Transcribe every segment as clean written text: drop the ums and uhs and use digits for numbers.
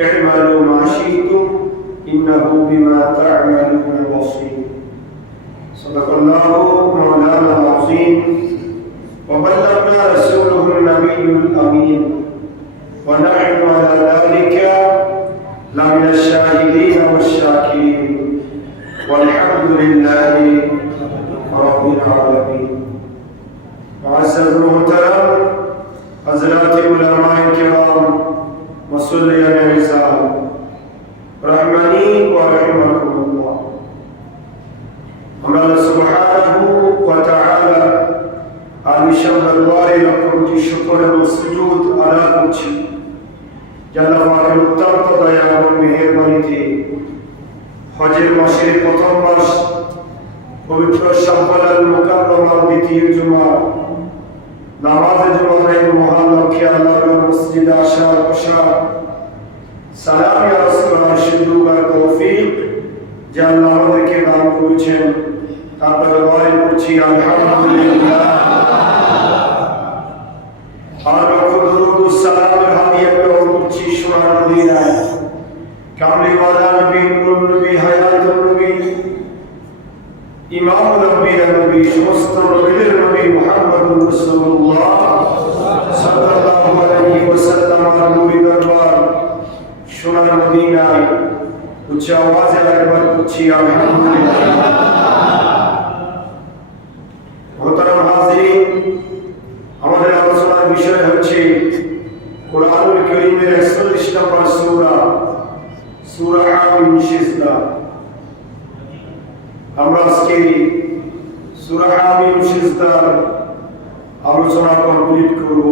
اعملوا ما شئتم إنه بما تعملون صدق الله مولانا العظيم وبلغنا رسوله النبي الأمين ونحن على ذلك لمن الشاهدين والشاكرين والحمد لله رب العالمين. معزز المحترم حضرات علماء کرام مصليان الرزاق رحمني ورحمكم الله. আমরা আল্লাহ সুবহানাহু ওয়া তাআলা আলিশান দরবারে লক্ষ শুকর এবং সুজুদ আদা করছি যে আল্লাহ পাকের অত্যন্ত দয়া এবং মেহেরবানিতে হজের মাসের প্রথম মাস পবিত্র শাওয়াল আল মুকাররমার দ্বিতীয় জুমা নামাজে জুমার মহান লক্ষ্যে আল্লাহর মসজিদে আসার বসা সালাম ইয়া রাসূলুল্লাহ শুকর তৌফিক যে আল্লাহ আমাদেরকে দান করেছেন তারপরে বলে করছি আলহামদুলিল্লাহ। আর লক্ষ দরুদ ও সালামের হাদিয়া পেশ করছি সোনার মদিনায় কামলিওয়ালা নবী নূর নবী হায়াতুন নবী ইমাম নবীর নবী সমস্ত নবীদের নবী মুহাম্মদুর রাসূলুল্লাহ সাল্লাল্লাহু আলাইহি ওয়াসাল্লাম এর নবী দরবার সোনার মদিনায় উচ্চ আওয়াজে একবার করছি আলহামদুলিল্লাহ। মোহতারাম হাজিরিন, আমাদের আলোচনার বিষয় হচ্ছে কোরআনুল কারীমের ৪১ নম্বর সূরা সূরা হামিম সিজদা। আমরা আজকে সূরা হামিম সিজদার আলোচনা কমপ্লিট করব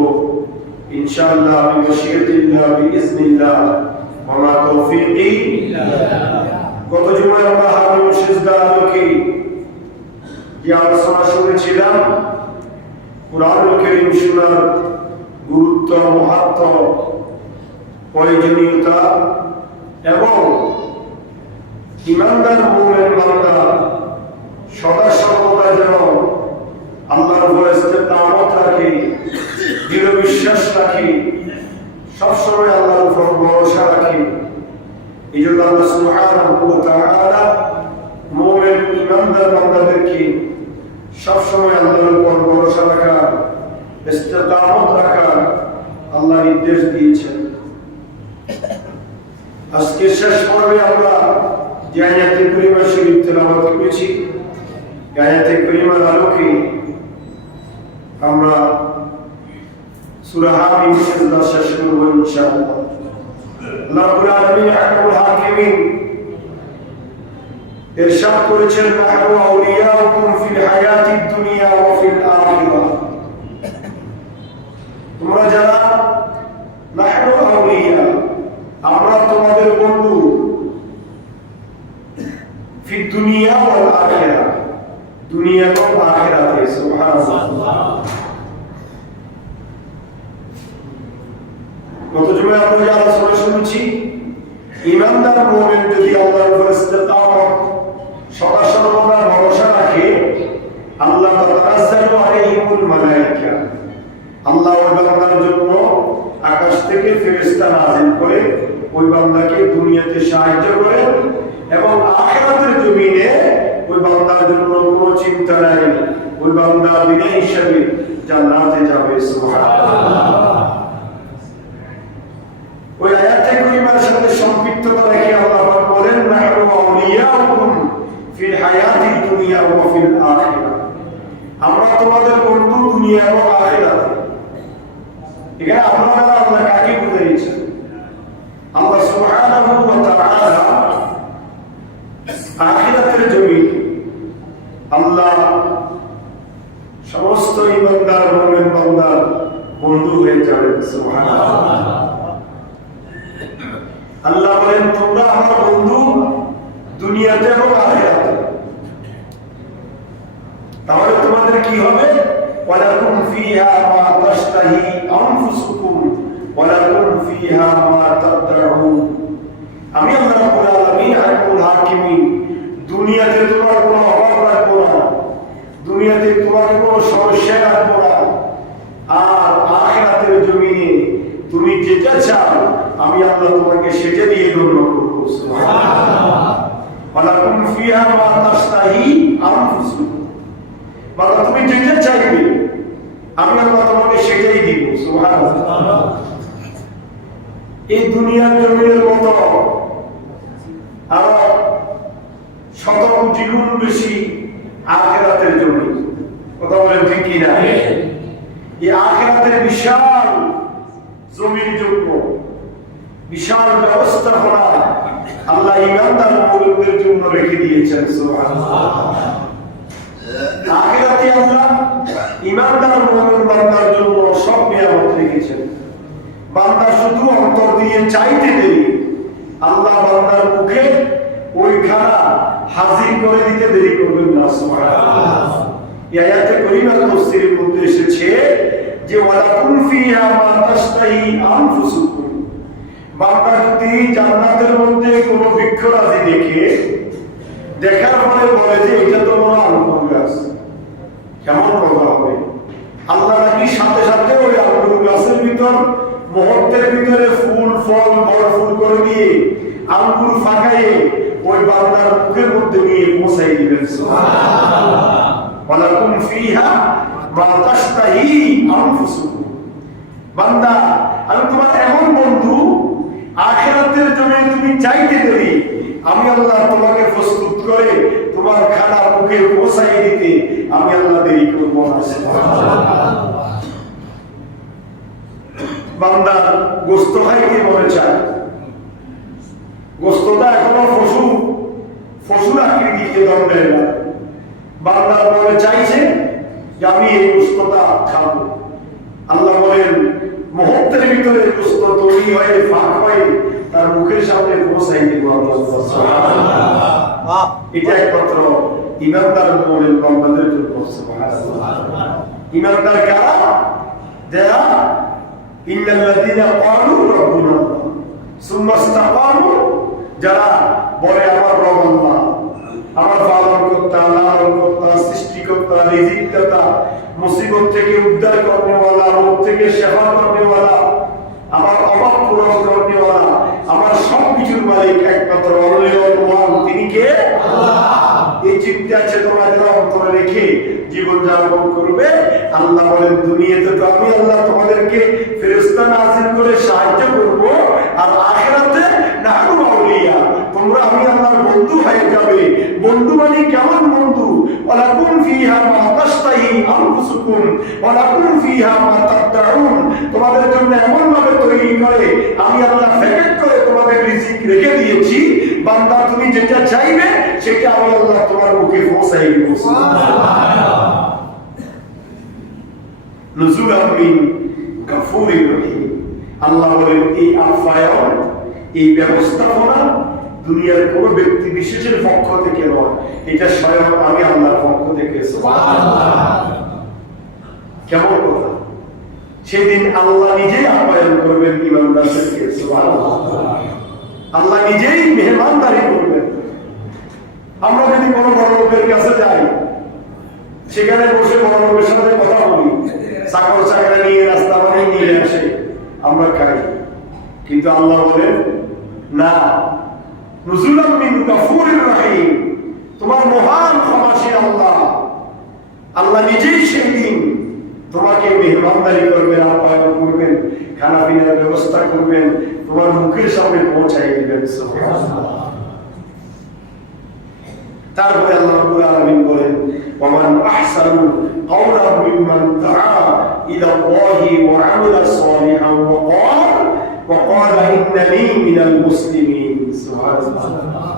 ইনশাআল্লাহ বিমাশিয়াতিল্লাহ বিইজনিল্লাহ ওয়া মা তৌফিকি ইল্লা বিল্লাহ। গত জুমায় আমরা হামিম সিজদা আলোকে যে আলোচনা শুনেছিলাম কোরআনুল কারীম শোনার গুরুত্ব, মাহাত্ম্য, প্রয়োজনীয়তা এবং ইমানদার মুমিন বান্দা সদা সর্বদা যেন আল্লাহর উপর ইস্তেকামত রাখে, দৃঢ় বিশ্বাস রাখে, সবসময় আল্লাহর উপর ভরসা রাখে। এই জন্য আল্লাহ সুবহানাহু ওয়া তাআলা মুমিন ইমানদার বান্দাদেরকে সবসময় আল্লাহর উপর ভরসা রাখা, ইস্তেকামত রাখা আল্লাহ নির্দেশ দিয়েছেন। আজকে শেষ পর্বে আমরা যে আয়াতে কারিমা শরীফ তেলাওয়াত করেছি, আয়াতে কারিমার আলোকে আমরা সূরা হামিম সিজদা শেষ করব ইনশাআল্লাহ। আল্লাহ রাব্বুল আলামিন হাকামুল হাকিমিন ইরশাদ করেছেন নাহনু আউলিয়াউকুম ফিল হায়াতিদ দুনিয়া ওয়া ফিল আখিরাহ। তোমরা যারা নাহনু আউলিয়া, আমরা তোমাদের বন্ধু, ফিদ দুনিয়া ওয়াল আখিরাহ, দুনিয়া এবং আখিরাতে। সুবহানাল্লাহ। গত জুমায় আমরা যে আলোচনা শুনেছি, ইমানদার মুমিন যদি আল্লাহর উপর ইস্তেকামত সদা সর্বদা ভরসা রাখে, আল্লাহ তাতানাজ্জালু আলাইহিমুল মালায়েকা, আল্লাহ ওই বান্দার জন্য আকাশ থেকে ফেরেশতা নাযিল করে ওই বান্দাকে দুনিয়াতে সাহায্য করে এবং আখিরাতের জমিনে ওই বান্দার জন্য কোনো চিন্তা নাই, ওই বান্দা বিনা হিসাবে জান্নাতে যাবে। সুবহানাল্লাহ। ওই আয়াতে কারিমার সাথে সম্পৃক্ততা রেখে আল্লাহ পাক বলেন নাহনু আউলিয়াউকুম ফিল হায়াতিদ দুনিয়া ওয়া ফিল আখিরাহ, আমরা তোমাদের বন্ধু দুনিয়া এবং আখিরাতে। এখানে আপনারা আল্লাহ কাকে বুঝাইছেন? আল্লাহ সুবহানাহু ওয়া তাআলা আখিরাতের জমিন আল্লাহ সমস্ত ইমানদার মুমিন বান্দার বন্ধু হয়ে যাবেন। সুবহানাল্লাহ। আল্লাহ বলেন তোমরা আমার বন্ধু দুনিয়াতে এবং আখিরাতে। তাহলে তোমাদের কি হবে? ওয়ালাকুম ফিহা মা তাশতাহি আনফুসুকুম ওয়ালাকুম ফিহা মা তাদউন। আমি আল্লাহ রাব্বুল আলামিন হাকিমুল হাকিমিন দুনিয়াতে তোমার কোনো অভাব রাখবো না, দুনিয়াতে তোমাকে কোনো সমস্যা রাখবো না, আর আখিরাতের জমিনে তুমি যেটা চাও আমি আল্লাহ তোমাকে সেটা দিয়ে ধন্য করব। সুবহানাল্লাহ। লাকুম ফিহা মা তাশতাহি আনফুসুকুম, বান্দা তুমি যেটা চাইবে আমি আল্লাহ তোমাকে সেটাই দিব। সুবহানাল্লাহ। এই দুনিয়ার জমিনের মতো আরো শত কোটি গুণ বেশি আখিরাতের জমি। কথা বলেন ঠিক কিনা? এই আখিরাতের বিশাল জমির জন্য বিশাল ব্যবস্থাপনা আল্লাহ ঈমানদার মুমিনদের জন্য রেখে দিয়েছেন। সুবহানাল্লাহ। আখিরাতে আল্লাহ ঈমানদার মুমিন বান্দার জন্য সব নিয়ামত রেখেছেন। বান্দা শুধু অন্তর দিয়ে চাইতে দেরি, আল্লাহ বান্দার মুখে ওই খানা হাজির করে দিতে দেরি করবেন না। সুবহানাল্লাহ। এই আয়াতে কারিমার তাফসীরের মধ্যে এসেছে যে ওয়ালাকুম ফিহা মা তাশতাহি আনফুসুকুম, বান্দা যদি জান্নাতের মধ্যে কোনো বৃক্ষরাজি দেখে, দেখার পরে বলে যে এটা তো বড় আঙ্গুর গাছ, কেমন কথা হবে? আল্লাহ নাকি সাথে সাথে ওই আঙ্গুর গাছের ভিতর মুহূর্তের ভিতরে ফুল ফল ভরপুর করে দিয়ে আঙ্গুর ফাঁকাইয়ে ওই বান্দার মুখের মধ্যে নিয়ে পৌঁছাই দিবেন। সুবহানাল্লাহ। ওয়ালাকুম ফিহা মা তাশতাহি আনফুসুকুম, বান্দা আমি তোমার এমন বন্ধু, আখিরাতের জন্য তুমি চাইতে দেরি, আমি আল্লাহ তোমাকে প্রস্তুত করে তোমার খানা মুখে পৌঁছাই দিতে আমি আল্লাহ দেরি করব না। বান্দা গোশত খাইতে মনে চায়, গোশতটা এখনো পশুর আকৃতিতে দম দেয় না, বান্দা মনে চাইছে যে আমি এই গোশতটা খাবো। আল্লাহ বলেন মুহূর্তের ভিতরে গোশত তৈরি হয়ে ফাঁক হয়ে তার মুখের সামনে পৌঁছাই দেব। সুবহানাল্লাহ। এটা একমাত্র ঈমানদার মুমিন বান্দাদের জন্য। সুবহানাল্লাহ। ঈমানদার কারা? যারা ইন্নাল্লাযীনা ক্বালু রাব্বুনা আল্লাহ সুম্মা ইসতাকামু, যারা বলে আমার রব আল্লাহ, আমার পালনকর্তা, লালনকর্তা, সৃষ্টিকর্তা, রিজিকদাতা, মুসিবত থেকে উদ্ধার করনেওয়ালা, রোগ থেকে সেবা করনেওয়ালা, আমার অভাব পূরণ করনেওয়ালা, আমার সবকিছুর মালিক একমাত্র আল্লাহ। তিনি কে? আল্লাহ। এই চিন্তা চেতনা যারা অন্তরে রেখে জীবন যাপন করবে, আল্লাহ বলেন দুনিয়াতে তো আমি আল্লাহ তোমাদেরকে ফেরেশতা নাযিল করে সাহায্য করব, আর আখিরাতে নাহনু আউলিয়া, তোমরা আমি আল্লাহর বন্ধু হয়ে যাবে। বন্ধু মানে কেমন বন্ধু? ওয়ালাকুম ফিহা মা তাশতাহি আনফুসুকুম ওয়ালাকুম ফিহা মা তাদউন, তোমাদের জন্য এমন ভাবে তৈরি করে আমি আল্লাহ প্যাকেট করে তোমাদের রিজিক রেখে দিয়েছি, বান্দা তুমি যেটা চাইবে সেটা আমি আল্লাহ তোমার মুখে পৌঁছাই দেব। সুবহানাল্লাহ। নুজুলাম মিন গাফুরির রহিম, আল্লাহ বলেন এই আফায়ন, এই ব্যবস্থাপনা দুনিয়ার কোন ব্যক্তি বিশেষের পক্ষ থেকে নয়, এটা স্বয়ং আমি আল্লাহর পক্ষ থেকে। সুবহানাল্লাহ। কেমন কথা? সেদিন আল্লাহ নিজেই আপ্যায়ন করবেন ঈমানদারদেরকে। সুবহানাল্লাহ। আল্লাহ নিজেই মেহমানদারি করবেন। আমরা যদি কোনো বড় লোকের কাছে যাই, সেখানে বসে বড় লোকের সাথে কথা বলি, চাকর চাকরা নিয়ে রাস্তা বানিয়ে নিয়ে আসে, আমরা খাই, কিন্তু আল্লাহ বলেন না, নুজুলাম মিন গাফুরির রহিম, তোমার মহান ক্ষমাশীল আল্লাহ, আল্লাহ নিজেই সেই দিন তোমাকে মেহমানদারি করবেন, আপ্যায়ন করবেন, খানা পিনার ব্যবস্থা করবেন, তোমার মুখের সামনে পৌঁছাই দিবেন। সুবহানাল্লাহ। তারপরে আল্লাহ রাব্বুল আলামিন বলেন ওয়ামান আহসানু কাওলান মিম্মান দাআ ইলা আল্লাহি ওয়া আমিলা সালিহান ওয়া ক্বালা ইন্নানি মিনাল মুসলিমিন। সুবহানাল্লাহ।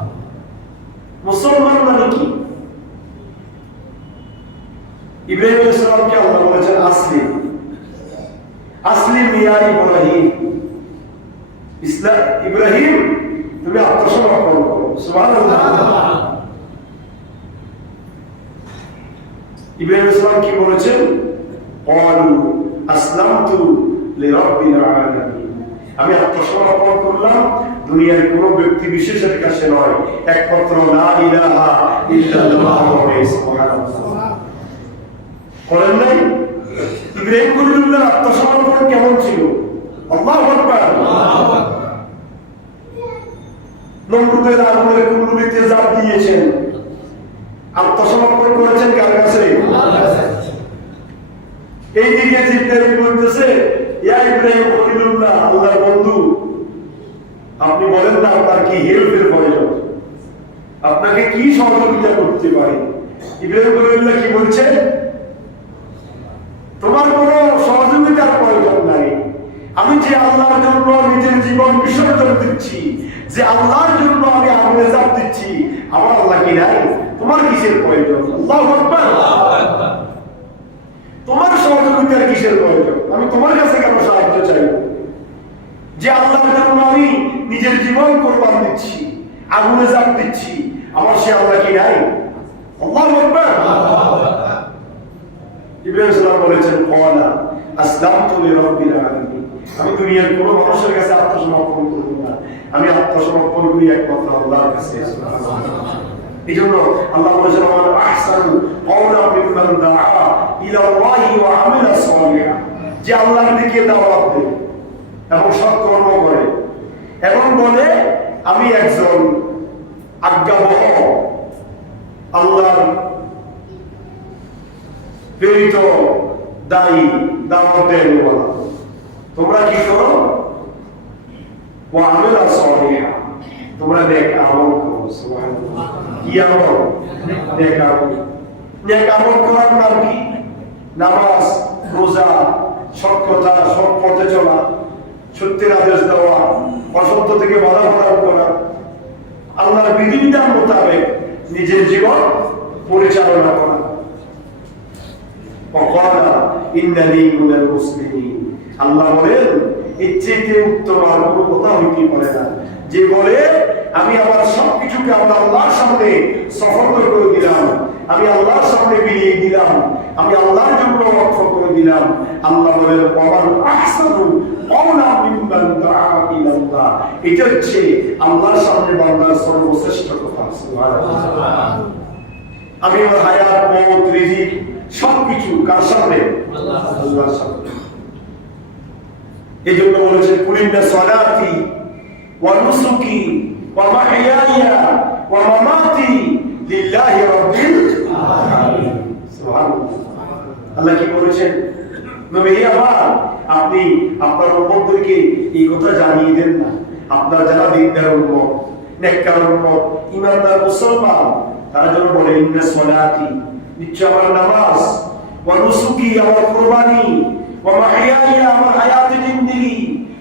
মুসলমান মানে কি? ইব্রাহিম আলাইহিস সালামকে আল্লাহ বলেছেন আসলিম, আসলিম ইয়া ইব্রাহিম, ইসলাম ইব্রাহিম তুমি আত্মসমর্পণ করো। সুবহানাল্লাহ। ইব্রাহিম আলাইহিস সালাম কি বলেছেন? ক্বালু আসলামতু লিরাব্বিল আলামিন, আমি আত্মসমর্পণ করলাম দুনিয়ার কোন ব্যক্তি বিশেষের কাছে নয়, একমাত্র লা ইলাহা ইল্লাল্লাহ। সুবহানাল্লাহ। করেন নাই? ইব্রাহিম খলিলুল্লাহর আত্মসমর্পণ কেমন ছিল? আল্লাহু আকবার। নমরুদের আগুনের কুণ্ডুলিতে জাপ দিয়েছেন, আত্মসমর্পণ করেছেন কার কাছে? এইদিকে জিবরাইল বলতেছে, ইয়া ইব্রাহিম খলিলুল্লাহ, আল্লাহর বন্ধু, আপনি বলেন না আপনার কি হেল্পের প্রয়োজন, আপনাকে কি সহযোগিতা করতে পারি? ইব্রাহিম খলিলুল্লাহ কি বলছে? তোমার কোনো সহযোগিতার প্রয়োজন নাই, আমি যে আল্লাহর জন্য নিজের জীবন বিসর্জন দিচ্ছি, যে আল্লাহর জন্য আমি আগুনে জাপ দিচ্ছি, আমার আল্লাহ কি নাই? তোমার কিসের প্রয়োজন? আল্লাহু আকবার। তোমার সহযোগিতার কিসের প্রয়োজন? আমি তোমার কাছে কেন সাহায্য চাইব? যে আল্লাহর জন্য আমি নিজের জীবন কোরবান দিচ্ছি, আগুনে জাপ দিচ্ছি, আমার সে আল্লাহ কি নাই? আল্লাহু আকবার। ইব্রাহিম সাল্লাল্লাহু বলেছেন, ক্বালা আসলামতু লিরাব্বিল আলামিন, আমি দুনিয়ার কোনো মানুষের কাছে আত্মসমর্পণ করব না, আমি আত্মসমর্পণ করি একমাত্র আল্লাহর কাছে। এইজন্য আল্লাহ বলেছেন, মান আহসানু ক্বাওলান মিম্মান দাআ ইলা আল্লাহি ওয়া আমিলা সালিহা, যে আল্লাহর দিকে দাওয়াত দেয় এবং সৎ কর্ম করে এবং বলে আমি একজন আজ্ঞাবহ আল্লাহর প্রেরিত দায়ী, দাওয়াত দেওয়ালা। তোমরা কি করো? ওয়া আমিলা সালিহা, তোমরা নেক আমল করো। সুবহানাল্লাহ। কি আমল? নেক আমল। নেক আমল করার নাম কি? নামাজ, রোজা, সৎ কথা, সৎ পথে চলা, সত্যের আদেশ দেওয়া, অসত্য থেকে বাধা প্রদান করা, আল্লাহর বিধিবিধান মোতাবেক নিজের জীবন পরিচালনা করা। আল্লাহ বলেন, এর চেয়ে উত্তম আর কোনো কথা হইতে পারে না, যে বলে আমি আমার সবকিছুকে আল্লাহর সামনে সফল করে দিলাম, আমি আল্লাহর সামনে বিলিয়ে দিলাম, আমি আল্লাহর জন্য ওয়াকফ করে দিলাম। আল্লাহ বলেন, ওয়ামান আহসানু ক্বাওলান মিম্মান দাআ ইলাল্লাহ, এটা হচ্ছে আল্লাহর সামনে বান্দার সর্বশ্রেষ্ঠ কথা। সুবহানাল্লাহ। আমি আমার হায়াত, মওত, রিজিক সবকিছু কার সামনে? আল্লাহর সামনে। এইজন্য বলেছেন, কুলিন্না সালাতি ওয়া নুসুকি ওয়া মাহইয়ায়া ওয়া মামাতি লিল্লাহি রাব্বিল আলামিন। সুবহানাল্লাহ। আল্লাহ কি বলেছেন? নবী আমার, আপনি আপনার উম্মতদেরকে এই কথা জানিয়ে দেন না, আপনার যারা দিনদার উম্মত, নেককার উম্মত, ঈমানদার মুসলমান, তারা যেন বলে, ইন্না সালাতি, নিশ্চয় আমার নামাজ, ওয়া নুসুকি, আমার কুরবানি, ওয়া মাহইয়ায়া, আমার হায়াতে জিন্দেগি,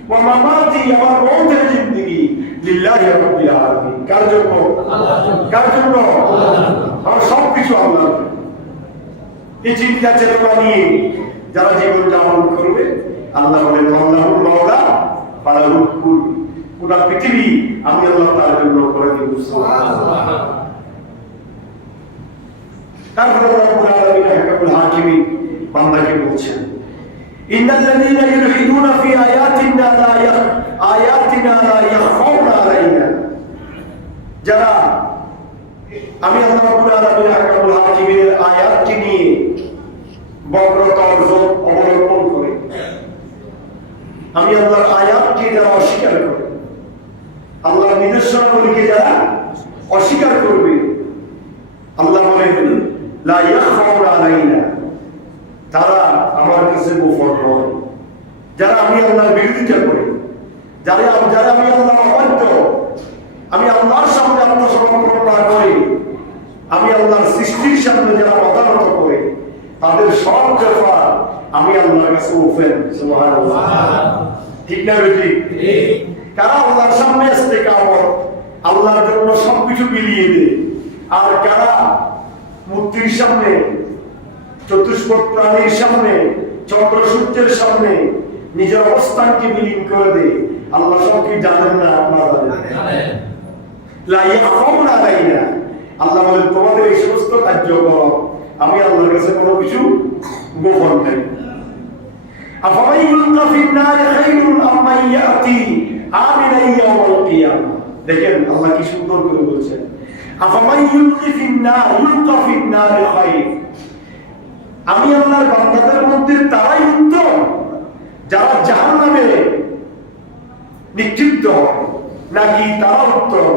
ওয়া মামাতি, আমার মওতের জিন্দেগি, লিল্লাহি রাব্বিল আলামিন। কার জন্য? আল্লাহর জন্য। কার জন্য? আল্লাহর জন্য। আমার সবকিছু আল্লাহর জন্য। এই চিন্তা চেতনা নিয়ে যারা জীবন যাপন করবে, আল্লাহ বলেন, আল্লাহুল মাওলা ফালাহুল কুল, পুরা পৃথিবী আমি আল্লাহ তার জন্য করে দেব। সুবহানাল্লাহ। তারপরে রব্বুল আলামিন হাকামুল হাকিমিন বান্দাকে বলছেন, ইন্নাল্লাযীনা ইউলহিদুনা ফি আয়াতিনা লা ইয়াখফাউনা আলাইনা, যারা আমি আল্লাহ রাব্বুল আলামিন হাকামুল হাকিমের আয়াতকে নিয়ে বক্রতা অবলম্বন করে, আমি আল্লাহর আয়াতকে যারা অস্বীকার করে, আল্লাহর নির্দেশনাবলীকে যারা অস্বীকার করবে, আল্লাহ বলেন, লা ইয়াখফাউনা আলাইনা, তারা আমার কাছে গোপন নয়। যারা আমি আল্লাহর বিরোধিতা করে, যারা আমি আল্লাহর অবাধ্য, আমি আল্লাহর সামনে আত্মসমর্পণ না করে, আমি আল্লাহর সৃষ্টির সামনে যারা মাথানত করে, তাদের সব ব্যাপার আমি আল্লাহর কাছে ওপেন। সুবহানাল্লাহ। ঠিক না বেটি? কারা আল্লাহর সামনে ইস্তেকামত, আল্লাহর জন্য সবকিছু বিলিয়ে দেয়, আর কারা মূর্তির সামনে, চতুষ্পদ প্রাণীর সামনে, চন্দ্র সূর্যের সামনে নিজের অবস্থানকে বিলীন করে দেয়, আল্লাহ সব কি জানেন না? আল্লাহ জানেন। লা ইয়াখফাউনা আলাইনা, আল্লাহ বলেন, তোমাদের এই সমস্ত কার্যক্রম আমি আল্লাহর কাছে কোনো কিছু গোপন নাই। আফামান ইউলকা ফিন নারি খায়রুন আম্মা ইয়াতি আমিনা ইয়াউমাল কিয়ামা। দেখেন আল্লাহ কি সুন্দর করে বলছেন, আফামান ইউলকা ফিন নারি খায়র, আমি আল্লাহর বান্দাদের মধ্যে তারাই উত্তম যারা জাহান্নামে নিক্ষিপ্ত হয়, নাকি তারা উত্তম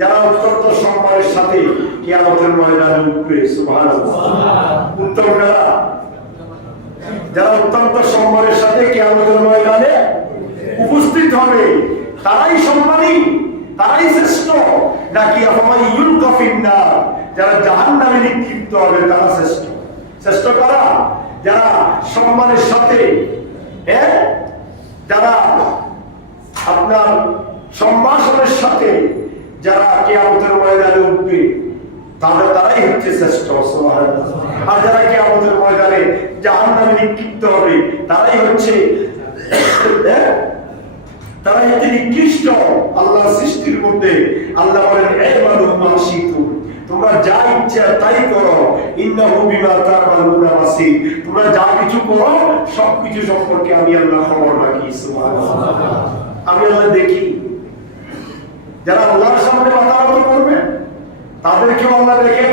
যারা অত্যন্ত সম্মানের সাথে কিয়ামতের ময়দানে উঠবে। সুবহানাল্লাহ। উত্তম কারা? যারা অত্যন্ত সম্মানের সাথে কিয়ামতের ময়দানে উপস্থিত হবে, তারাই সম্মানী, তারাই শ্রেষ্ঠ। নাকি আফামাই ইউলকা ফিন্নার, যারা জাহান্নামে নিক্ষিপ্ত হবে তারা শ্রেষ্ঠ। শ্রেষ্ঠ কারা? যারা সম্মানের সাথে, যারা আপনার সম্ভাষণের সাথে যারা কিয়ামতের ময়দানে উঠবে তারাই হচ্ছে শ্রেষ্ঠ। সুবহানাল্লাহ। আর যারা কিয়ামতের ময়দানে জাহান্নামে নিক্ষিপ্ত হবে তারাই হচ্ছে নিকৃষ্ট। আল্লাহ সৃষ্টির মধ্যে আল্লাহ বলেন ইবাদু মা শিতুম, তোমরা যা ইচ্ছা তাই করো, ইন্নাহু বিমা তা'মালুনা বাসীর, তোমরা যা কিছু করো সবকিছু সম্পর্কে আমি আল্লাহ খবর রাখি। সুবহানাল্লাহ। আমি আল্লাহ দেখি। যারা আল্লাহর সামনে মাথা নত করবে তাদেরকেও আল্লাহ দেখেন,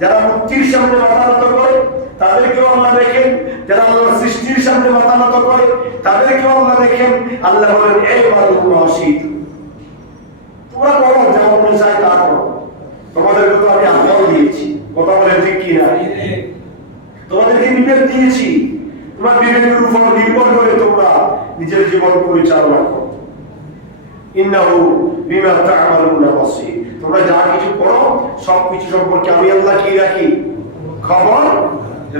যারা মূর্তির সামনে মাথা নত করে তাদেরকেও আল্লাহ দেখেন, যারা আল্লাহর সৃষ্টির সামনে মাথা নত করে তাদেরকেও আল্লাহ দেখেন। আল্লাহ বলেন ইবাদু মা শিতুম, তোমরা করো যা মনে চায় তা করো, তোমাদেরকে তো আমি আল্লাহ দিয়েছি। কথা বলেন ঠিক কি না? তোমাদেরকে বিবেক দিয়েছি, তোমার বিবেকের উপর নির্ভর করে তোমরা নিজের জীবন পরিচালনা করো। ইন্নাহু বিমা তা'মালুনা বাসীর, তোমরা যা কিছু করো সবকিছু সম্পর্কে আমি আল্লাহ কি রাখি? খবর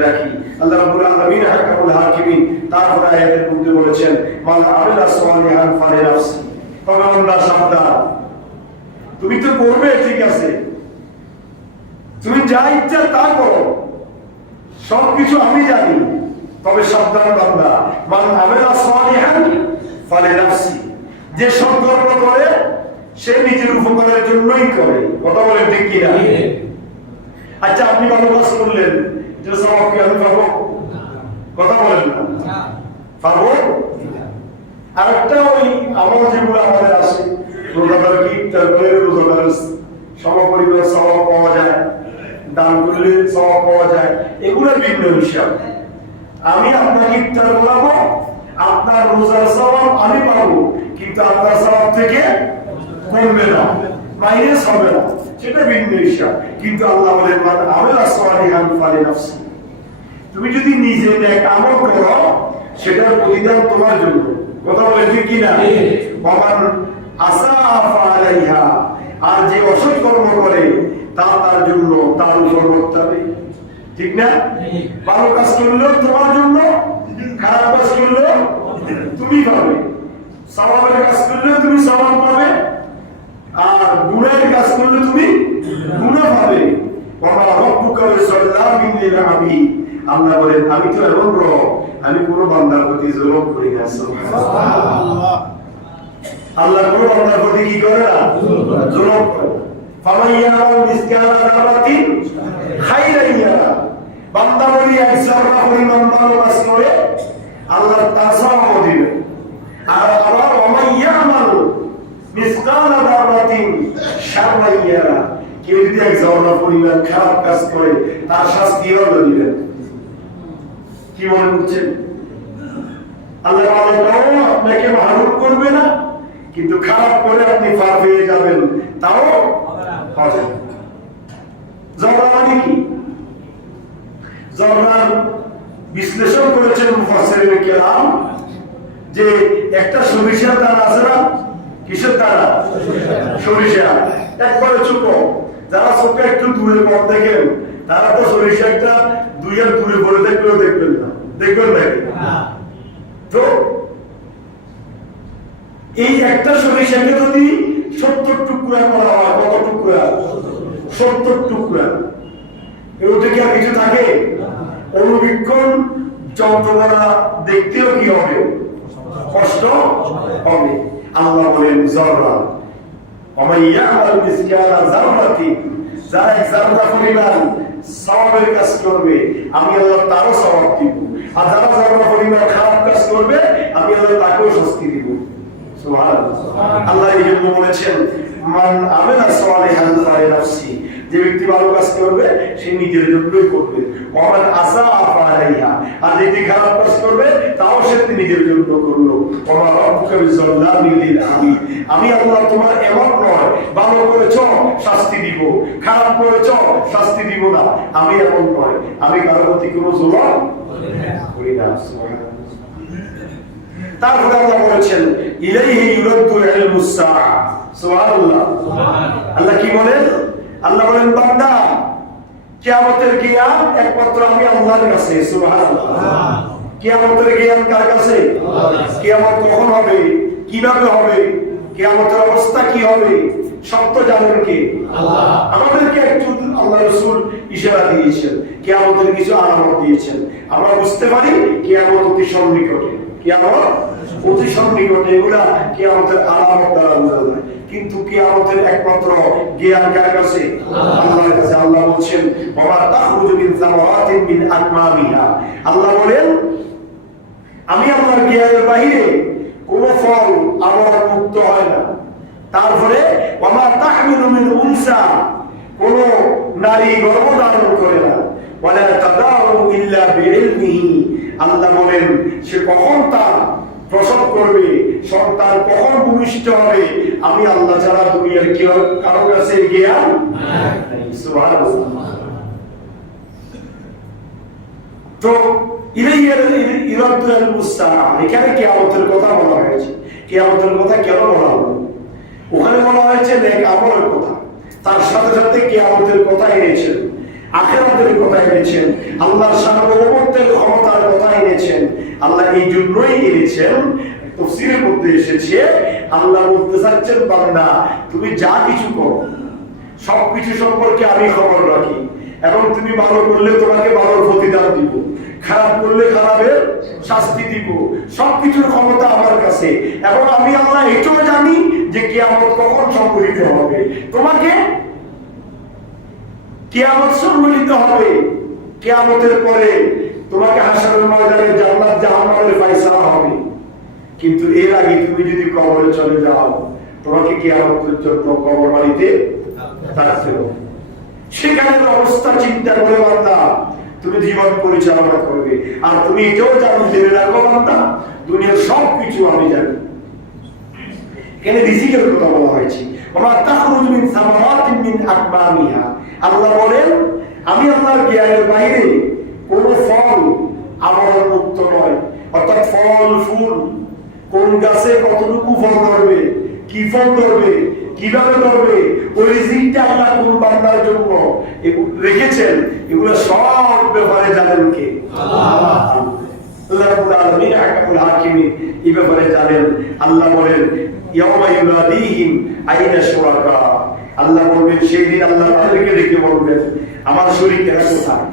রাখি। আল্লাহ রাব্বুল আলামিন হাকামুল হাকিমিন তারপর আয়াতের মধ্যে বলেছেন মান আমিলা সালিহান ফালিনাফসি, তবে বান্দা সাবধান, তুমি তো করবে ঠিক আছে, তুমি যা ইচ্ছা তা করো, সবকিছু আমি জানি, তবে সাবধান বান্দা, মান আমিলা সালিহান ফালিনাফসি, যে সৎকর্ম করে সে নিজের উপকারের জন্যই করে। কথা বলেন ঠিক কি না? আচ্ছা, আপনি ভালো কাজ করলেন, যে সওয়াব কি আমি পাবো? কথা বলেন না, পাবো? আরেকটা ওই আমল যেগুলো আমাদের আছে, রোজাদার কি ইফতার করে রোজাদার সমপরিমাণ সওয়াব পাওয়া যায়, দান করলে সওয়াব পাওয়া যায়, এগুলো ভিন্ন হিসাব। আমি আপনাকে ইফতার করাবো, আপনার রোজার সওয়াব আমি পাবো, কিন্তু আপনার সওয়াব থেকে কমবে না, মাইনাস হবে না, সেটা ভিন্ন হিসাব। কিন্তু আল্লাহ বলেন মান আমিলা সালিহান ফালিনাফসি, তুমি যদি নিজে নেক আমল করো সেটার প্রতিদান তোমার জন্য। কথা বলে ঠিক কি না? ওমান আসাফা আলাইহা, আর যে অসৎ কর্ম করে তার জন্য তার উপর করতে হবে। ঠিক না? ভালো কাজ করলেও তোমার জন্য, খারাপ কাজ করলেও তুমি পাবে, সওয়াবের কাজ করলে তুমি সওয়াব পাবে, আর গুনাহের কাজ করলে তুমি গুনাহ পাবে। ওয়া রাব্বুকা বিসাল্লামিন লিল আবিদ, আল্লাহ বলেন আমি তো এমন রব, আমি কোন বান্দার প্রতি জুলুম করি না। সুবহানাল্লাহ। আল্লাহ কোন বান্দার প্রতি কি করে না? জুলুম করে। ফামান ইয়ামাল মিসকালা যারাতিন খাইরান ইয়ারা, বান্দা বলি এক যারা পরিমাণ ভালো কাজ করে আল্লাহ তার সওয়াব দিবেন। আর আবার ওমান ইয়ামাল মিসকালা যারাতিন শাররান ইয়ারা, কেউ যদি এক যারা পরিমাণ খারাপ কাজ করে তার শাস্তিও দিবেন। কি মনে করছেন? আল্লাহ আপনাকে মাহরুম করবে না, কিন্তু খারাপ করে আপনি পার পেয়ে যাবেন, তাও হবে। জররা মানে কি? জররার বিশ্লেষণ করেছেন মুফাসসিরিনে কেরাম যে একটা সরিষার দানা আছে না, কিসের দানা? সরিষা, একবারে ছোট, যারা চোখে একটু দূরে পথ দেখেন তারা তো সরিষা একটা 2 হাত দূরে পড়ে দেখলেও দেখবেন না, দেখবেন নাকি? তো এই একটা সরিষাকে যদি 70 টুকরা করা হয়, কত টুকরা? 70 টুকরা। ওটা কি আর কিছু থাকে? অনুবীক্ষণ যন্ত্র দ্বারা দেখতেও কি হবে? কষ্ট হবে। আল্লাহ বলেন যারা ওয়া ইয়ামাল মিসকালা যারাতিন, যারা এক যারা পরিমাণ সওয়াবের কাজ করবে আমি আল্লাহ তারও সওয়াব দিব, আর যারা যারা পরিমাণ খারাপ কাজ করবে আমি আল্লাহ তাকেও শাস্তি দিব। সুবহানাল্লাহ। আল্লাহ এই জন্য বলেছেন মান আমিলা সালিহান ফালিনাফসি, যে ব্যক্তি ভালো কাজ করবে সে নিজের জন্যই করবে, ওমান আসাফা আলাইহা, আর যে খারাপ কাজ করবে তাও সে নিজের জন্য করলো। ওমা রাব্বুকা বিযাল্লামিল লিল আবিদ, আমি আল্লাহ তোমার এমন নয় ভালো করেছো শাস্তি দিব, খারাপ করেছো শাস্তি দিব না, আমি এমন নয়, আমি কারো প্রতি কোনো জুলুম করি না। সুবহানাল্লাহ। তারপরে আল্লাহ বলেছেন ইলাইহি ইউরাদ্দু ইলমুস সাআ। সুবহানাল্লাহ। আল্লাহ কি বলেন? আল্লাহ বলেন বান্দা কিয়ামতের জ্ঞান একমাত্র আমি আল্লাহর কাছে। সুবহানাল্লাহ। কিয়ামতের জ্ঞান কার কাছে? কিয়ামত কখন হবে, কিভাবে হবে, কিয়ামতের অবস্থা কি হবে সব তো জানেন কে? আল্লাহ। আমাদেরকে একটু আল্লাহ রাসূল ইশারা দিয়েছেন, কিয়ামতের কিছু আলামত দিয়েছেন, আমরা বুঝতে পারি কিয়ামত অতি সন্নিকটে। কিয়ামত অতি সন্নিকটে, এগুলা কিয়ামতের আলামত দ্বারা বোঝা যায়। কিন্তু কিয়ামতের একমাত্র জ্ঞান কার কাছে? আল্লাহর কাছে। আল্লাহ বলছেন ওয়া তাখরুজু মিন সামারাতিন মিন আকমামিহা, আল্লাহ বলেন আমি আল্লাহর জ্ঞানের বাইরে কোন ফল আমার মুক্ত হয় না। তারপরে ওয়া মা তাহমিলু মিন উনসা, কোন নারী গর্ভধারণ করে না, ওয়ালা তাদাউ ইল্লা বিইলমিহি, আল্লাহ বলেন সে কখন তার প্রসব করবে, সন্তান কখন ভূমিষ্ঠ হবে, আমি আল্লাহ ছাড়া দুনিয়ার কেউ কারো কাছে জ্ঞান নাই। সুবহানাল্লাহ। তো ইলাইহি ইউরাদ্দু ইলমুস সাআ, এখানে কিয়ামতের কথা বলা হয়েছে। কিয়ামতের কথা কেন বলা হলো? ওখানে বলা হয়েছে নেক আমলের কথা, তার সাথে সাথে কিয়ামতের কথা এনেছেন, আখিরাতের কথা এনেছেন, আল্লাহর সার্বভৌমত্বের ক্ষমতার কথা এনেছেন। আল্লাহ এই জন্যই এনেছেন, তাফসীরের মধ্যে এসেছে আল্লাহ বলতে চাচ্ছেন বান্দা তুমি যা কিছু করো সবকিছু সম্পর্কে আমি খবর রাখি, এবং তুমি ভালো করলে তোমাকে ভালোর প্রতিদান দিব, খারাপ করলে খারাপের শাস্তি দিব, সবকিছুর ক্ষমতা আমার কাছে। এবং আমি আল্লাহ এটাও জানি যে কিয়ামত কখন সংঘটিত হবে, তোমাকে কিয়ামত সংঘটিত হবে, কিয়ামতের পরে তোমাকে হাসরের ময়দানে জান্নাত জাহান্নামের ফয়সালা হবে। কিন্তু এর আগে তুমি যদি কবরে চলে যাও তোমাকে কিয়ামত পর্যন্ত কবর বাড়িতে থাকতে হবে। সেখানের অবস্থা চিন্তা করে বান্দা তুমি জীবন পরিচালনা করবে। আর তুমি এটাও জানো, জেনে রাখো বান্দা দুনিয়ার সবকিছু আমি জানি। এখানে রিজিকের কথা বলা হয়েছে, ওমা তাখরুজু মিন সামারাতিন মিন আকমামিহা, আল্লাহ বলেন আমি আল্লাহর জ্ঞানের বাইরে কোন ফল আমার মুক্ত নয়। অর্থাৎ ফল ফুল, কোন গাছে কতটুকু ফল ধরবে, কি ফল ধরবে, কিভাবে ধরবে, ওই রিজিকটা আল্লাহ কোন বান্দার জন্য রেখেছেন, এগুলো সব ব্যাপারে জানেন কে? আল্লাহ। আল্লাহ রাব্বুল আলামিন হাকামুল হাকিমিন, এই ব্যাপারে জানেন। আল্লাহ বলেন ইয়াওমা ইউনাদিহিম আইনা শুরাকা, আল্লাহ বলবেন সেই দিন আল্লাহ তাদেরকে ডেকে বলবেন আমার শরীকেরা কোথায়?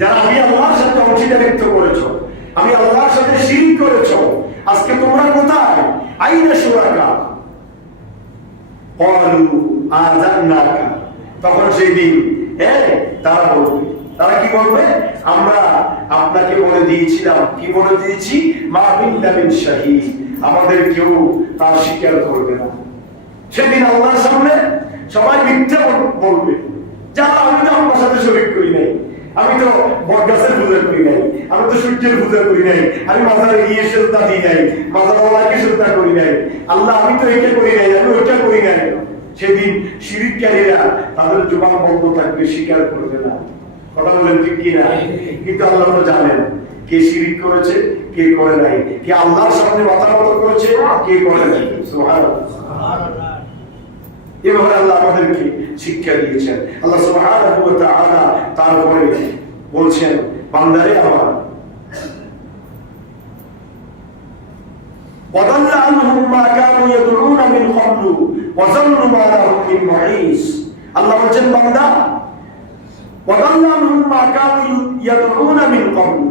যারা আমি আল্লাহর সাথে অংশীদারিত্ব করেছো, আমি আল্লাহর সাথে শিরক করেছো, আজকে তোমরা কোথায়? আইনা শুরাকা ক্বালু আযান্নাকা, তখন সেই দিন তারা বলবে, তারা কি বলবে? আমরা আপনাকে বলে দিয়েছিলাম, কি বলে দিয়েছি? মা মিন্না মিন শাহীদ, আমাদের কেউ তার স্বীকার করবে না। সেদিন আল্লাহর সামনে সবাই মিথ্যা বলবে, যারা আমি তো আমার সাথে শরীক করি নাই, আমি তো বটগাছের পূজা করি নাই, আমি তো সূর্যের পূজা করি নাই, আমি মাজারে গিয়ে শ্রদ্ধা দিই নাই, মাজারওয়ালাকে শ্রদ্ধা করি নাই, আল্লাহ আমি তো এটা করি নাই, আমি ওইটা করি নাই। সেদিন শিরককারীরা তাদের জবান বন্ধ থাকবে, স্বীকার করবে না। কথা বলেন ঠিক কি না? কিন্তু আল্লাহ তো জানেন কে শিরক করেছে, কে করে নাই, কে আল্লাহর সামনে মাথা নত করেছে, কে করে নাই। সুবহানাল্লাহ। এভাবে আল্লাহ আমাদেরকে শিক্ষা দিয়েছেন। আল্লাহ সুবহানাহু ওয়া তাআলা তারপরে বলছেন বান্দারে আমার ওয়াদাল্লা আনহুম মা কানু ইয়াদউনা মিন ক্বাবলু ওয়া যাল্লু মা লাহুম মিন মুঈস, আল্লাহ বলছেন বান্দা ওয়াদাল্লা আনহুম মা কানু ইয়াদউনা মিন ক্বাবলু,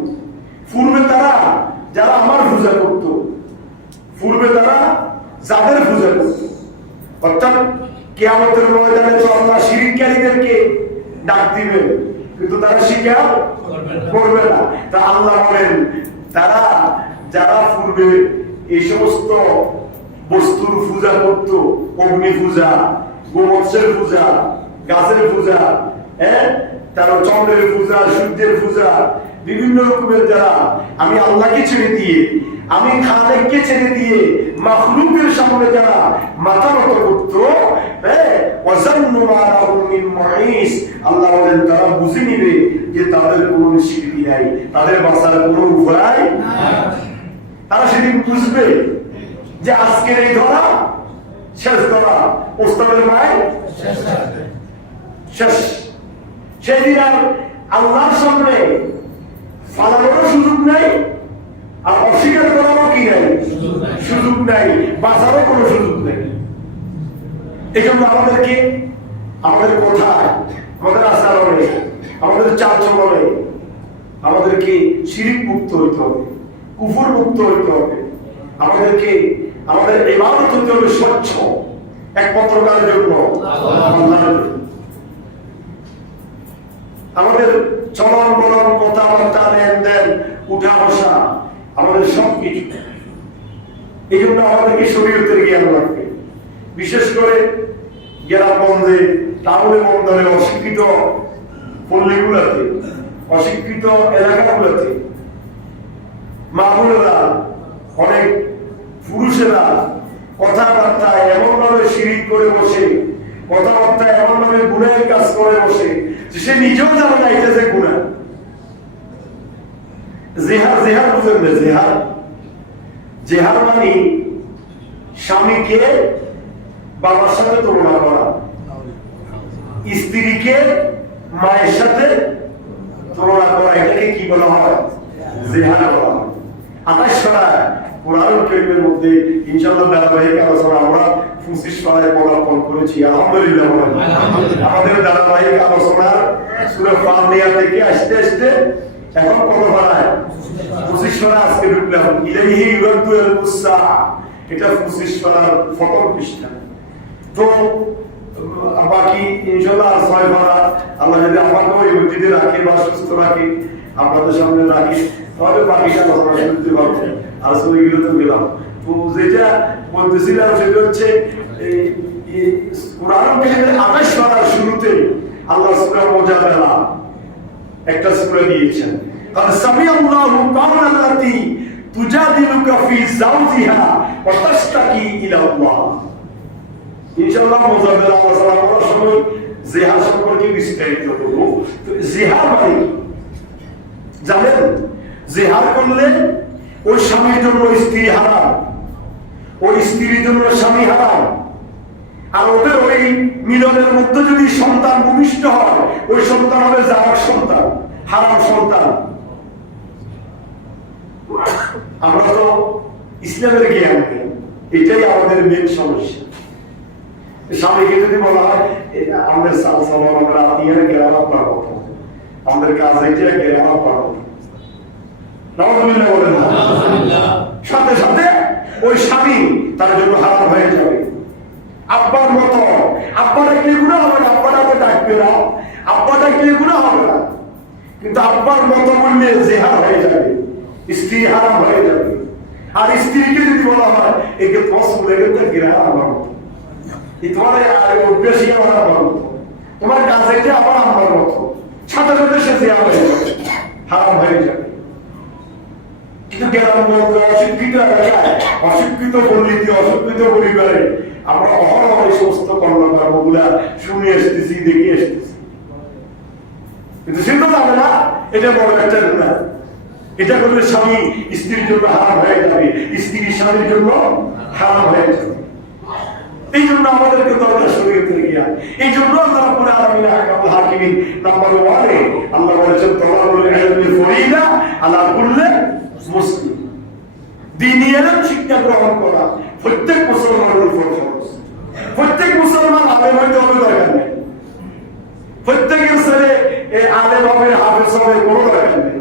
পূর্বে তারা যারা আমার পূজা করত, পূর্বে তারা যাদের পূজা করত, অর্থাৎ কিয়ামতের ময়দানে তো আল্লাহ শিরককারীদেরকে ডাক দিবেন, কিন্তু তারা স্বীকার করবে না। তা আল্লাহ বলেন তারা যারা পূর্বে এই সমস্ত বস্তুর পূজা করত, অগ্নি পূজা, গোমৎসের পূজা, গাছের পূজা, তার চন্দ্রের পূজা, সূর্যের পূজা, বিভিন্ন রকমের যারা আমি আল্লাহকে ছেড়ে দিয়ে, আমি খালেককে ছেড়ে দিয়ে মাখলুকের সামনে যারা মাথা নত করত, আল্লাহ বলেন তারা বুঝে নিবে যে তাদের কোনো স্বীকৃতি নাই, তাদের বাঁচার কোনো উপায়। তারা সেদিন বুঝবে যে আজকের এই ধরা শেষ ধরা, প্রস্তাবের মায় শেষ। সেদিন আর আল্লাহর সামনে ফালানোর সুযোগ নাই, আর অস্বীকার করারও কি নাই, সুযোগ নাই, বাঁচারও কোনো সুযোগ নেই। এই জন্য আমাদেরকে আমাদের কোথায়, আমাদের আচরণে, আমাদের চালচলনে আমাদেরকে শিরক মুক্ত হইতে হবে, কুফর মুক্ত হইতে হবে। আমাদেরকে আমাদের ইবাদত হতে হবে স্বচ্ছ, একমাত্র কার জন্য, আল্লাহর জন্য। আমাদের চলন বলন, কথাবার্তা, লেনদেন, উঠা বসা, আমাদের সবকিছু। এই জন্য আমাদেরকে শরীয়তের জ্ঞান লাগবে। বিশেষ করে গ্রামগঞ্জে, টাউনে বন্দরে, অশিক্ষিত পল্লীগুলোতে, অশিক্ষিত এলাকাগুলোতে মা বোনেরা, অনেক পুরুষেরা কথাবার্তা এমন ভাবে শিরিক করে বসে, কথাবার্তা এমন ভাবে গুনাহের কাজ করে বসে যে সে নিজেও জানে না এটা যে গুনাহ। জিহার, জিহার বুঝেন না? জিহার, জিহার মানে স্বামীকে বাবার সাথে তুলনা করা, স্ত্রীকে মায়ের সাথে তুলনা করা, এটাকে কি বলা হয়? জিহার বলা হয়। 28 পারা কোরআন কারীমের মধ্যে ইনশাআল্লাহ ধারাবাহিক আলোচনা আমরা 25 পারায় পদার্পণ করেছি, আলহামদুলিল্লাহ। আমাদের ধারাবাহিক আলোচনা সূরা ফাতিহা থেকে আস্তে আস্তে এখন কত পারায়? 25 পারা আজকে ঢুকলাম। ইলাইহি ইউরাদ্দু আল-মুসা, এটা 25 পারার প্রথম পৃষ্ঠা। তো বাকি ইনশাআল্লাহ 6 পারা আল্লাহ যদি আমাকে ওই মসজিদে রাখে বা সুস্থ রাখে, আপনাদের সামনে রাখি, তাহলে বাকিটা আলোচনা শুনতে পারবো। আর সবগুলো তো গেলাম। তো যেটা বলতেছিলাম সেটা হচ্ছে কোরআন কারীমের 28 পারার শুরুতে আল্লাহ সূরা মুজাদালা একটা সূরা দিয়েছেন। قد سمع الله قول التي تجادلك في زوجها وتشتكي الى الله। ইনশাআল্লাহ মুজাদালা আলোচনা করার সময় জিহার সম্পর্কে বিস্তারিত করব। তো জিহার মানে জানেন? জিহার করলে ওই স্বামীর জন্য স্ত্রী হারাম, ওই স্ত্রীর জন্য স্বামী হারাম। আর ওদের ওই মিলনের মধ্যে যদি সন্তান ভূমিষ্ঠ হয়, ওই সন্তান হবে জাহার সন্তান, হারাম সন্তান। আমরা তো ইসলামের জ্ঞান নেই, এটাই আমাদের মেন সমস্যা। স্বামীকে যদি বলা হয় আমাদের আমরা আত্মীয়ের জ্ঞান আপনার কথা, আমাদের কাজ এটা জ্ঞান আপনার কথা, সাথে সাথে ওই স্বামী তার জন্য হারাম হয়ে যাবে। আব্বার মতো, আব্বা ডাকলে গুনাহ হবে না, আব্বা ডাকে ডাকবে না, আব্বা ডাকলে গুনাহ হবে না, কিন্তু আব্বার মতো বললে জিহার হয়ে যাবে, স্ত্রী হারাম হয়ে যাবে। আর স্ত্রীকে যদি বলা হয় একে পছন্দ, একে গিরা আমার মতো, তোমার অভ্যাসী আমার আমার মতো, তোমার কাছে আবার আমার মতো, সাথে সাথে সে জিহার হয়ে যাবে, হারাম হয়ে যাবে। কিন্তু গ্রামগঞ্জ, অশিক্ষিত এলাকায়, অশিক্ষিত পল্লীতে, অশিক্ষিত পরিবারে আমরা অহরহ এই সমস্ত কর্মকর্মগুলা শুনে এসতেছি, দেখে এসতেছি, কিন্তু সে তো জানে না এটা বড় একটা গুনাহ। এটা করলে স্বামী স্ত্রীর জন্য হারাম হয়ে যাবে, স্ত্রী স্বামীর জন্য হারাম হয়ে যাবে। এই জন্য আমাদেরকে দরকার শরীয়তের জ্ঞান। এই জন্য আল্লাহ রাব্বুল আলামিন আহকামুল হাকিমিন নাম্বার 1 এ আল্লাহ বলেছেন তাওয়ারুল ইলমি ফরিদা আলা কুল্লি মুসলিম। দ্বীনি ইলম শিক্ষা গ্রহণ করা প্রত্যেক মুসলমানের উপর ফরজ। প্রত্যেক মুসলমান আলেম হইতে হবে দরকার নেই, প্রত্যেকের ছেলে আলেম হবে, হাফেজ হবে, কোনো দরকার নেই।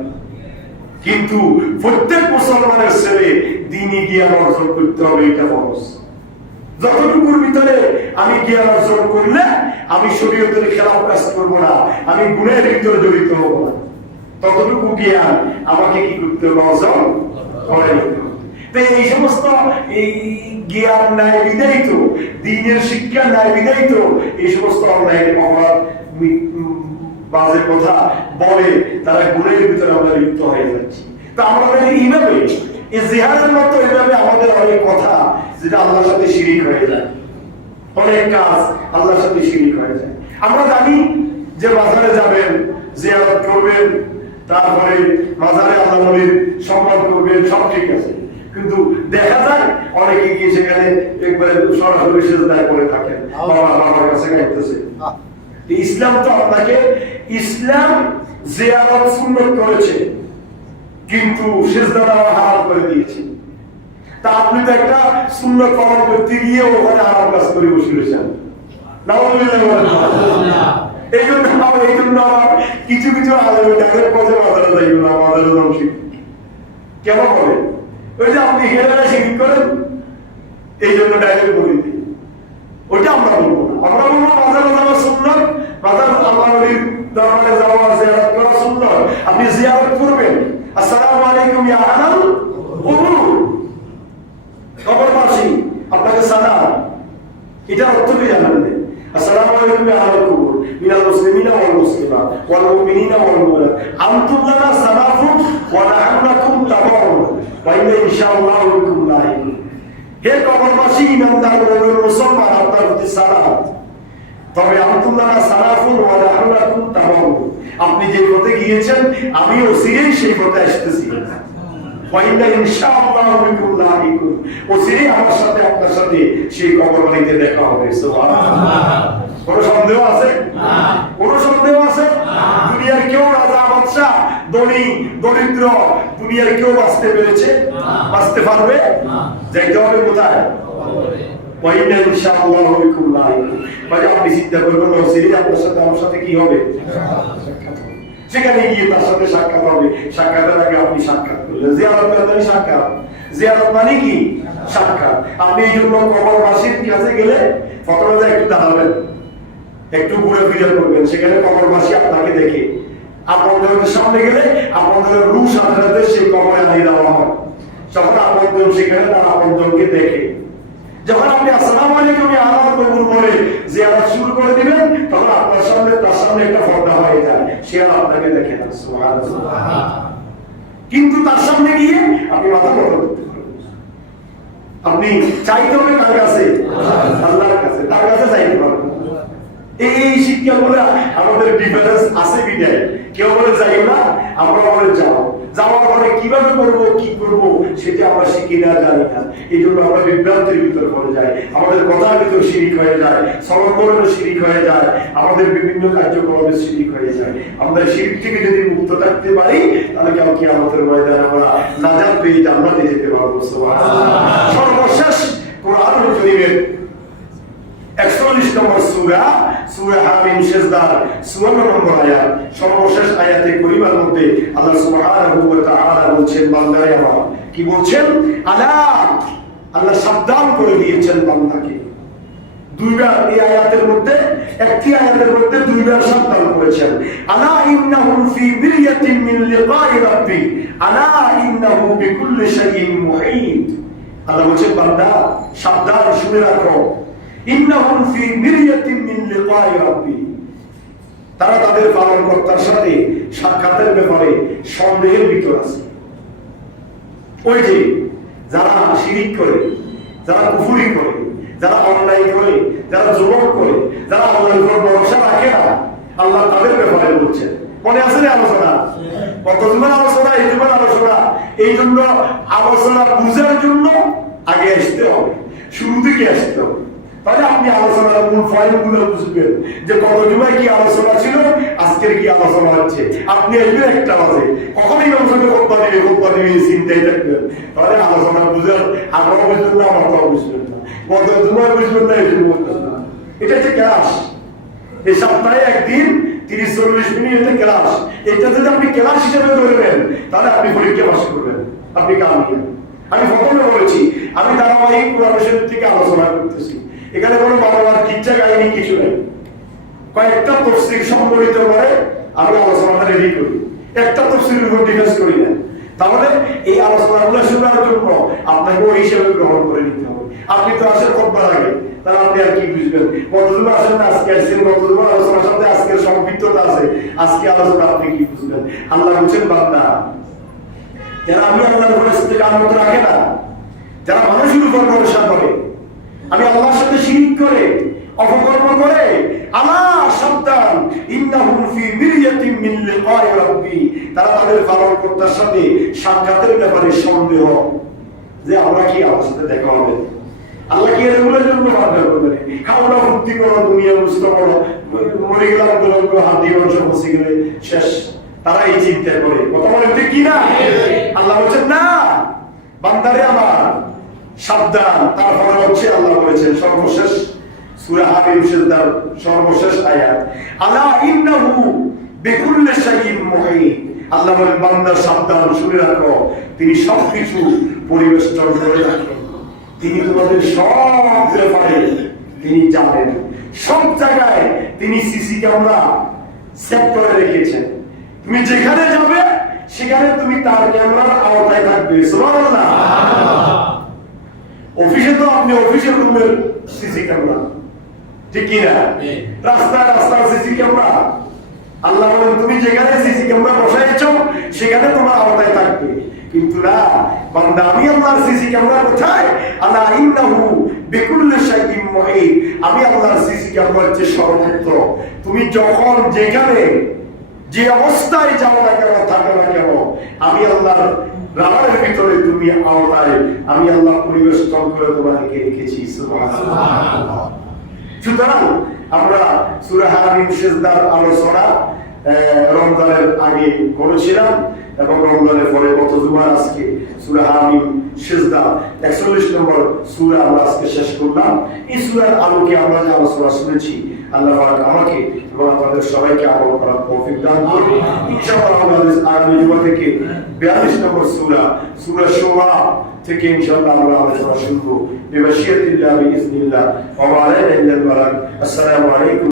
কিন্তু প্রত্যেক মুসলমানের ছেলে দ্বীনি জ্ঞান অর্জন করতে হবে, এটা ফরজ। যতটুকুর ভিতরে আমি জ্ঞান অর্জন করলে আমি শরীয়তের খেলাফ কাজ করবো না, আমি গুনাহের ভিতরে জড়িত হব না, ততটুকু জ্ঞান আমাকে কি করতে হবে? অর্জন করে নিতে হবে। তো এই সমস্ত এই জ্ঞান নাই বিদায় তো, দ্বীনের শিক্ষা নাই বিদায় তো এই সমস্ত অন্যায় অপরাধ বাজে কথা বলে তারা গুণের ভিতরে আমরা লিপ্ত হয়ে যাচ্ছি। তো আমাদের এইভাবে এই জিহাদের মতো এইভাবে আমাদের অনেক কথা যেটা আল্লাহর সাথে শিরিক হয়ে যায়, অনেক কাজ আল্লাহর সাথে শিরিক হয়ে যায়। আমরা জানি যে বাজারে যাবেন, জিয়ারত করবেন, তারপরে মাজারে আল্লাহ নবীর সম্মান করবেন, সব ঠিক আছে, কিন্তু দেখা যায় অনেকে গিয়ে সেখানে একবারে সরাসরি সেজদায় করে থাকেন, বাবা বাবার কাছে গাইতেছে। ইসলাম তো আপনাকে, ইসলাম জিয়ারত সুন্নাত করেছে কিন্তু সিজদা দেওয়া হারাম করে দিয়েছে। তা আপনি তো একটা সুন্নাত পালন করতে গিয়ে ওখানে হারাম কাজ করে বসে রয়েছেন। এই জন্য আমার কিছু কিছু আলেম ডাকের পথে বাজারে যাইব না, বাজারে যাও শিখ কেন হবে? ওই যে আপনি হেরা শিরিক করেন, এই জন্য ডাইরেক্ট বলে দিই, ওইটা আমরা বলবো না। আমরা বলবো বাজারে যাওয়া সুন্নাত, বাজার আল্লাহ নবীর দরবারে যাওয়া, জিয়ারত করা সুন্নাত। আপনি জিয়ারত করবেন, আসসালামু আলাইকুম ইয়া আহলাল কুবুর, কবরবাসী আপনাকে সালাম, এটা অর্থ কি জানেন? আসসালামু আলাইকুম ইয়া আহলাল কুবুর মিনাল মুসলিমিনা ওয়াল মুসলিমাত ওয়াল মুমিনিনা ওয়াল মুমিনাত আনতুম লানা সালাফুন ওয়া নাহনু লাকুম তাবাউন ওয়া ইন্না ইনশাআল্লাহু বিকুম লাহিকুন। হে কবরবাসী, ইমানদার মুমিন মুসলমান, আপনার প্রতি সালাম, তবে আনতুম লানা সালাফুন ওয়া নাহনু লাকুম তাবাউন, আপনি যে পথে গিয়েছেন আমিও অচিরেই সেই পথে আসতেছি। ওয়া ইন্না ইনশাআল্লাহু বিকুম লাহিকুন, অচিরেই আমার সাথে আপনার সাথে সেই কবরবাড়িতে দেখা হবে। সুবহানাল্লাহ। কোনো সন্দেহ আছে? কোনো সন্দেহ আছে? দুনিয়ার কেউ রাজা বাদশা ধনী দরিদ্র দুনিয়ার কেউ বাঁচতে পেরেছে? বাঁচতে পারবে? যাইতে হবে কোথায়? ওয়া ইন্না ইনশাআল্লাহু বিকুম লাহিকুন। মানে আপনি চিন্তা করবেন অচিরেই আপনার সাথে আমার সাথে কি হবে? সেখানে গিয়ে তার সাথে সাক্ষাৎ হবে। সাক্ষাতের আগে আপনি সাক্ষাৎ করলেন, জিয়ারত মানে সাক্ষাৎ, জিয়ারত মানে কি? সাক্ষাৎ। আপনি এই জন্য কবরবাসীর কাছে গেলে প্রথমে একটু দাঁড়াবেন, একটু ঘুরে ফিরে করবেন, সেখানে কবরবাসী আপনাকে দেখে আপনাদের সামনে গেলে আপনাদের রূহ সাথে সাথে সেই কবরে আনিয়ে দেওয়া হয়। যখন আপনাদের সেখানে তার আপনাদেরকে দেখে, যখন আপনি আসসালামু আলাইকুম ইয়া আহলাল কুবুর বলে জিয়ারত শুরু করে দিবেন, তখন আপনার সামনে তার সামনে একটা পর্দা হয়ে যায়, সে আপনাকে দেখে না। সুবহানাল্লাহ। কিন্তু তার সামনে গিয়ে আপনি মাথা নত করতে পারবেন। আপনি চাইতে হবে কার কাছে? আল্লাহর কাছে, তার কাছে চাইতে পারবেন। এই শিক্ষাগুলো আমাদের ডিফারেন্স আছে বিদায় কেউ বলে যাই না, আমরা বলে যাও, যাওয়ার পরে কিভাবে করবো কি করবো সেটা আমরা শিখি না, জানি না। এই জন্য আমরা বিভ্রান্তির ভিতরে পড়ে যাই, আমাদের কথার ভিতরে শিরিক হয়ে যায়, সর্বকরণে শিরিক হয়ে যায়, আমাদের বিভিন্ন কার্যক্রমে শিরিক হয়ে যায়। আমরা শিরিক থেকে যদি মুক্ত থাকতে পারি তাহলে কেউ কি আমাদের ময়দানে আমরা নাজাত পেয়ে জান্নাতে যেতে পারবো। সুবহানাল্লাহ। সর্বশেষ কোরআনুল কারীমের 41 নম্বর সূরা, সূরা হামিম সিজদার 54 নম্বর আয়াত, সর্বশেষ আয়াতে কারিমার মধ্যে আল্লাহ সুবহানাহু ওয়া তাআলা বলছেন, বান্দারে আমার কি বলছেন? আলা, আল্লাহ সাবধান করে দিয়েছেন বান্দাকে। দুইবার এই আয়াতের মধ্যে, একটি আয়াতের মধ্যে দুইবার সাবধান করেছেন। আলা ইন্নাহুম ফি মিরয়াতিন মিন লিকাই রাব্বি আলা ইন্নাহু বিকুল্লি শাইইন মুহীত। আল্লাহ বলছেন বান্দা সাবধান, শুনে রাখো, ইন্নাহুম ফি মিরয়াতিন মিন লিকাই রাব্বি, তারা তাদের পালনকর্তার সাথে সাক্ষাতের ব্যাপারে সন্দেহের ভিতর আছে। ওই যে যারা শিরিক করে, যারা কুফরি করে, যারা অন্যায় করে, যারা জুলুম করে, যারা আল্লাহর উপর ভরসা রাখে না, আল্লাহ তাদের ব্যাপারে বলছেন। মনে আছে না আলোচনা? কতজনের আলোচনা, এই জন্য আলোচনা। এই জন্য আলোচনা বুঝার জন্য আগে আসতে হবে, শুরু থেকে আসতে হবে, তাহলে আপনি আলোচনার মূল পয়েন্টগুলো বুঝবেন যে গত জুমায় কি আলোচনা ছিল, আজকের কি আলোচনা হচ্ছে। আপনি আসবেন একটা বাজে, কখনই আলোচনা খোদবা দিবে চিন্তায় থাকবেন, তাহলে আলোচনা বুঝার আমরাও বুঝবেন না, আমরাও বুঝবেন না, গত জুমায় বুঝবেন না, এই বুঝবেন না। এটা হচ্ছে ক্লাস। এই সপ্তাহে একদিন 30-40 মিনিটের ক্লাস। এটা যদি আপনি ক্লাস হিসেবে ধরবেন তাহলে আপনি পরীক্ষা পাস করবেন, আপনি কামিয়াব। আমি প্রথমে বলেছি আমি ধারাবাহিক কোরআন শরীফ থেকে আলোচনা করতেছি, এখানে কোনো বাংলার কিচ্ছা কাহিনী কিছু নেই। কয়েকটা তাফসীর সংবলিত করে আমি আলোচনাটা রেডি করি, একটা তাফসীরের উপর ডিফেন্স করি না। তাহলে এই আলোচনাগুলো শোনার জন্য আপনাকে ওই হিসেবে গ্রহণ করে নিতে হবে। আপনি তো আসেন কতবার আগে, তাহলে আপনি আর কি বুঝবেন? কতদূর আসেন না আজকে আসছেন, কতদূর আলোচনার সাথে আজকের সম্পৃক্ততা আছে, আজকে আলোচনা আপনি কি বুঝবেন? আল্লাহ বলছেন বান্দা যারা আমি আল্লাহর উপর ইস্তেকামত রাখে না, যারা মানুষের উপর ভরসা করে, আমি আল্লাহর সাথে শিরক করে, অপকর্ম করে, আলা সাবধান ইন্নাহুম ফি মিরয়াতিন মিন লিকাই রাব্বি, তারা তাদের পালনকর্তার সাথে সাক্ষাতের ব্যাপারে সন্দেহ যে আমরা কি আল্লাহর সাথে দেখা হবে, আল্লাহ কি এগুলোর জন্য বাধ্য করবেন? খাওয়া ফুর্তি করো, দুনিয়া বুঝতে করো, মরে গেলাম গোলঙ্গ হাতি অংশ বসে গেলে শেষ, তারা এই চিন্তা করে। কথা বলেন ঠিক কি না? আল্লাহ বলছেন না বান্দারে আমার সাবধান। তারপরে হচ্ছে আল্লাহ বলেছেন সর্বশেষ সূরা হামিম সিজদার সর্বশেষ আয়াত, আলা ইন্নাহু বিকুল্লি শাইইন মুহীত। আল্লাহ বলেন বান্দা সাবধান, শুনে রাখো তিনি সবকিছু পরিবেষ্টন করে রাখেন, তিনি তোমাদের সব ব্যাপারে তিনি জানেন, সব জায়গায় তিনি সিসি ক্যামেরা সেট করে রেখেছেন। তুমি যেখানে যাবে সেখানে তুমি তার ক্যামেরার আওতায় থাকবে। সুবহানাল্লাহ। অফিসে তো আপনি অফিসের রুমের সিসি ক্যামেরা, ঠিক কি না? রাস্তায় রাস্তায় সিসি ক্যামেরা। আল্লাহ বলেন তুমি যেখানে সিসি ক্যামেরা বসাইছো সেখানে তোমার আওতায় থাকবে। কিন্তু না বান্দা, আমি আল্লাহর সিসি ক্যামেরা কোথায়? আলা ইন্নাহু বিকুল্লি শাইইন মুহীত। আমি আল্লাহর সিসি ক্যামেরা হচ্ছে সর্বত্র। তুমি যখন যেখানে যে অবস্থায় যাও না কেন, থাকো না কেন, আমি আল্লাহর রাহারের ভিতরে তুমি আওতায়, আমি আল্লাহ পরিবেষ্টন করে তোমাকে রেখেছি। সুবহানাল্লাহ। সুতরাং আমরা সূরা হামিম সিজদার আলোচনা রমজানের আগে করেছিলাম এবং রমজানের পরে গত জুমার আজকে সূরা হামিম সিজদা 41 নম্বর সূরা আমরা আজকে শেষ করলাম। এই সূরার আলোকে আমরা যে আলোচনা শুনেছি, আল্লাহ পাক আমাকে এবং আপনাদের সবাইকে আমল করার তৌফিক দান করুন। ইনশাআল্লাহ আমরা আগামী জুমা থেকে 42 নম্বর সূরা সূরা শুরা থেকে ইনশাআল্লাহ আমরা আলোচনা শুনবো। বিমাশিয়াতিল্লাহি বিইজনিল্লাহ ওয়া আলাইনা ইল্লাল বালাগ। আসসালামু আলাইকুম।